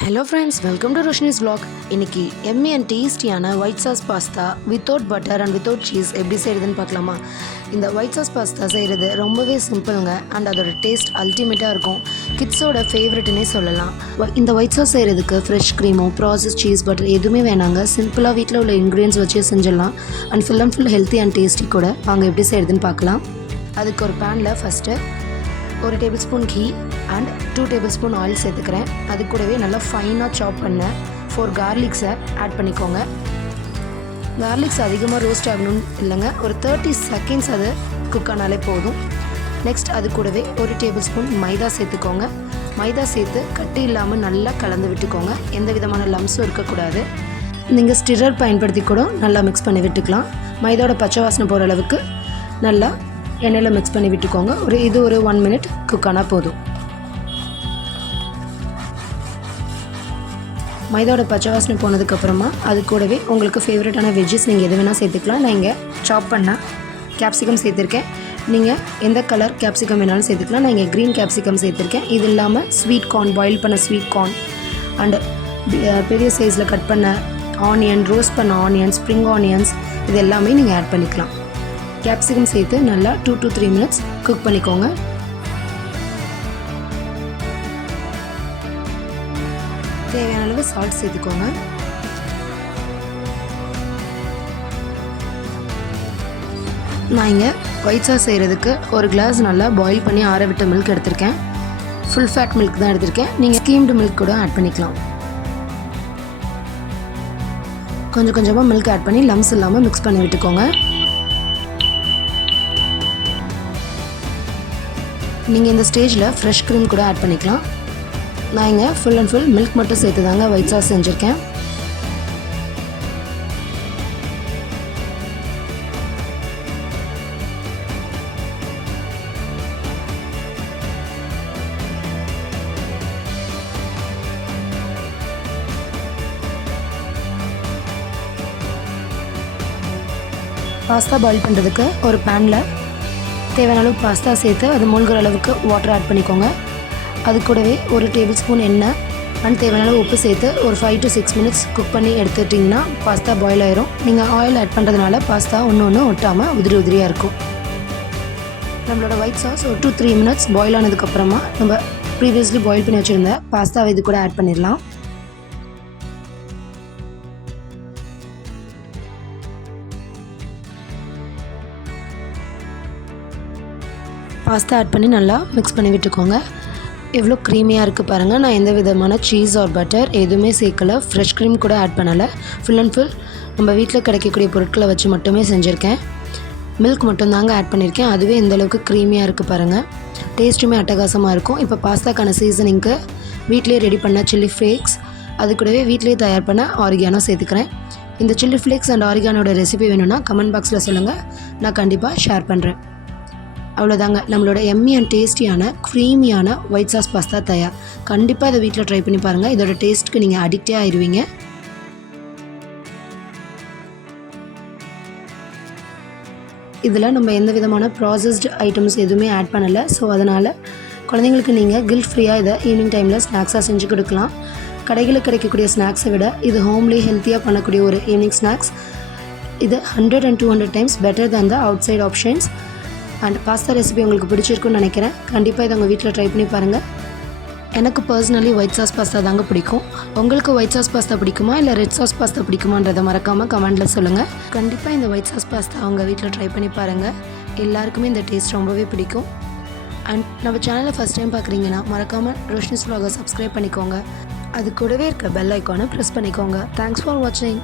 Hello friends, welcome to Roshni's vlog. இன்னைக்கு yummy and டேஸ்டியான white sauce pasta without butter and without cheese எப்படி செய்கிறதுன்னு பார்க்கலாமா. இந்த ஒயிட் சாஸ் பாஸ்தா செய்கிறது ரொம்பவே சிம்பிளுங்க அண்ட் அதோட டேஸ்ட் அல்டிமேட்டாக இருக்கும். கிட்ஸோட ஃபேவரெட்னே சொல்லலாம். இந்த ஒயிட் சாஸ் செய்கிறதுக்கு ஃப்ரெஷ் க்ரீமோ ப்ராசஸ் சீஸ் பட்டர் எதுவுமே வேணாங்க. சிம்பிளாக வீட்டில் உள்ள இன்க்ரீடியன்ஸ் வச்சு செஞ்சிடலாம் and full healthy and tasty கூட. வாங்க எப்படி செய்கிறதுன்னு பார்க்கலாம். அதுக்கு ஒரு பேனில் ஃபஸ்ட்டு ஒரு tablespoon ghee and 2 tablespoon oil சேர்த்துக்கிறேன். அது கூடவே நல்லா ஃபைனாக சாப் பண்ண 4 கார்லிக்ஸை ஆட் பண்ணிக்கோங்க. கார்லிக்ஸ் அதிகமாக ரோஸ்ட் ஆகணும்னு இல்லைங்க, ஒரு 30 செகண்ட்ஸ் அது குக் ஆனாலே போதும். நெக்ஸ்ட் அது கூடவே ஒரு டேபிள் ஸ்பூன் மைதா சேர்த்துக்கோங்க. மைதா சேர்த்து கட்டி இல்லாமல் நல்லா கலந்து விட்டுக்கோங்க. எந்த விதமான லம்ஸும் இருக்கக்கூடாது. நீங்கள் ஸ்டிரர் பயன்படுத்தி கூட நல்லா மிக்ஸ் பண்ணி விட்டுக்கலாம். மைதாவோட பச்சை வாசனை போகிற அளவுக்கு நல்லா எண்ணெயில் மிக்ஸ் பண்ணி விட்டுக்கோங்க. ஒரு 1 மினிட் குக் ஆனால் போதும். மைதாவோட பச்சை வாசனை போனதுக்கப்புறமா அது கூடவே உங்களுக்கு ஃபேவரட்டான வெஜ்ஜஸ் நீங்கள் எது வேணால் சேர்த்துக்கலாம். நான் இங்கே சாப் பண்ண கேப்சிகம் சேர்த்துருக்கேன். நீங்கள் எந்த கலர் கேப்சிகம் வேணாலும் சேர்த்துக்கலாம். நான் இங்கே க்ரீன் கேப்சிகம் சேர்த்துருக்கேன். இது இல்லாமல் ஸ்வீட் கார்ன், பாயில் பண்ண ஸ்வீட் கார்ன் அண்டு பெரிய சைஸில் கட் பண்ண ஆனியன், ரோஸ்ட் பண்ண ஆனியன், ஸ்ப்ரிங் ஆனியன்ஸ் இது எல்லாமே நீங்கள் ஆட் பண்ணிக்கலாம். கேப்சிகம் சேர்த்து நல்லா 2 to 3 மினிட்ஸ் குக் பண்ணிக்கோங்க. தேவையான அளவு சால்ட் சேர்த்துக்கோங்க. நான் இங்கே ஒயிட் சாஸ் செய்கிறதுக்கு ஒரு கிளாஸ் நல்லா பாயில் பண்ணி ஆற விட்ட மில்க் எடுத்திருக்கேன். ஃபுல் ஃபேட் மில்க் தான் எடுத்திருக்கேன். நீங்கள் ஸ்கீம்டு மில்க் கூட ஆட் பண்ணிக்கலாம். கொஞ்சமாக மில்க் ஆட் பண்ணி லம்ஸ் இல்லாமல் மிக்ஸ் பண்ணி விட்டுக்கோங்க. நீங்கள் இந்த ஸ்டேஜில் ஃப்ரெஷ் க்ரீம் கூட ஆட் பண்ணிக்கலாம். நான் இங்கே ஃபுல் மில்க் மட்டும் சேர்த்து தாங்க ஒயிட் சாஸ் செஞ்சுருக்கேன். பாஸ்தா பாயில் பண்ணுறதுக்கு ஒரு பேனில் தேவையான அளவு பாஸ்தா சேர்த்து அது மூழ்கிற அளவுக்கு வாட்டர் ஆட் பண்ணிக்கோங்க. அது கூடவே ஒரு டேபிள் ஸ்பூன் எண்ணெய் அண்ட் தேவையான அளவு உப்பு சேர்த்து ஒரு 5 to 6 மினிட்ஸ் குக் பண்ணி எடுத்துட்டிங்கன்னா பாஸ்தா பாயில் ஆயிரும். நீங்கள் ஆயில் ஆட் பண்ணுறதுனால பாஸ்தா ஒன்று ஒட்டாமல் உதிரியாக இருக்கும். நம்மளோட ஒயிட் சாஸ் ஒரு 2 to 3 மினிட்ஸ் பாயில் ஆனதுக்கப்புறமா நம்ம ப்ரீவியஸ்லி பாயில் பண்ணி வச்சுருந்த பாஸ்தாவை இது கூட ஆட் பண்ணிடலாம். பாஸ்தா ஆட் பண்ணி நல்லா மிக்ஸ் பண்ணி விட்டுக்கோங்க. எவ்வளோ க்ரீமியாக இருக்குது பாருங்கள். நான் எந்த விதமான சீஸ் ஆர் பட்டர் எதுவுமே சேர்க்கலை. ஃப்ரெஷ் க்ரீம் கூட ஆட் பண்ணலை. ஃபுல் நம்ம வீட்டில் கிடைக்கக்கூடிய பொருட்களை வச்சு மட்டுமே செஞ்சுருக்கேன். மில்க் மட்டும்தாங்க ஆட் பண்ணியிருக்கேன். அதுவே எந்தளவுக்கு க்ரீமியாக இருக்குது பாருங்கள். டேஸ்ட்டுமே அட்டகாசமாக இருக்கும். இப்போ பாஸ்தாக்கான சீசனிங்க்கு வீட்லேயே ரெடி பண்ண சில்லி ஃப்ளேக்ஸ், அது கூடவே வீட்லேயே தயார் பண்ண ஆரிகானோ சேர்த்துக்கிறேன். இந்த சில்லி ஃப்ளேக்ஸ் அண்ட் ஆரிகானோட ரெசிபி வேணும்னா கமெண்ட் பாக்ஸில் சொல்லுங்கள், நான் கண்டிப்பாக ஷேர் பண்ணுறேன். அவ்வளோதாங்க, நம்மளோட எம்மி அண்ட் டேஸ்டியான க்ரீமியான ஒயிட் சாஸ் பாஸ்தா தயார். கண்டிப்பாக இதை வீட்டில் ட்ரை பண்ணி பாருங்கள். இதோட டேஸ்ட்டுக்கு நீங்கள் அடிக்டே ஆயிடுவீங்க. இதில் நம்ம எந்த விதமான ப்ராசஸ்டு ஐட்டம்ஸ் எதுவுமே ஆட் பண்ணலை. ஸோ அதனால் குழந்தைங்களுக்கு நீங்கள் கில்ட் ஃப்ரீயாக இதை ஈவினிங் டைமில் ஸ்நாக்ஸாக செஞ்சு கொடுக்கலாம். கடைகளில் கிடைக்கக்கூடிய ஸ்நாக்ஸை விட இது ஹோம்லேயே ஹெல்த்தியாக பண்ணக்கூடிய ஒரு ஈவினிங் ஸ்நாக்ஸ். இது 100 and 200 times better than the outside options. And pasta recipe உங்களுக்கு பிடிச்சிருக்குன்னு நினைக்கிறேன். கண்டிப்பாக இதை உங்கள் வீட்டில் ட்ரை பண்ணி பாருங்கள். எனக்கு பர்சனலி ஒயிட் சாஸ் பாஸ்தா தாங்க பிடிக்கும். உங்களுக்கு ஒயிட் சாஸ் பாஸ்தா பிடிக்குமா இல்லை ரெட் சாஸ் பாஸ்தா பிடிக்குமான்றதை மறக்காமல் கமெண்டில் சொல்லுங்கள். கண்டிப்பாக இந்த ஒயிட் சாஸ் பாஸ்தா உங்கள் வீட்டில் ட்ரை பண்ணி பாருங்கள். எல்லாருக்குமே இந்த டேஸ்ட் ரொம்பவே பிடிக்கும். அண்ட் நம்ம சேனலை ஃபஸ்ட் டைம் பார்க்குறீங்கன்னா மறக்காமல் ரோஷினிஸ் vlog சப்ஸ்கிரைப் பண்ணிக்கோங்க. அது கூடவே இருக்க பெல் ஐக்கானை ப்ரெஸ் பண்ணிக்கோங்க. தேங்க்ஸ் ஃபார் வாட்சிங்.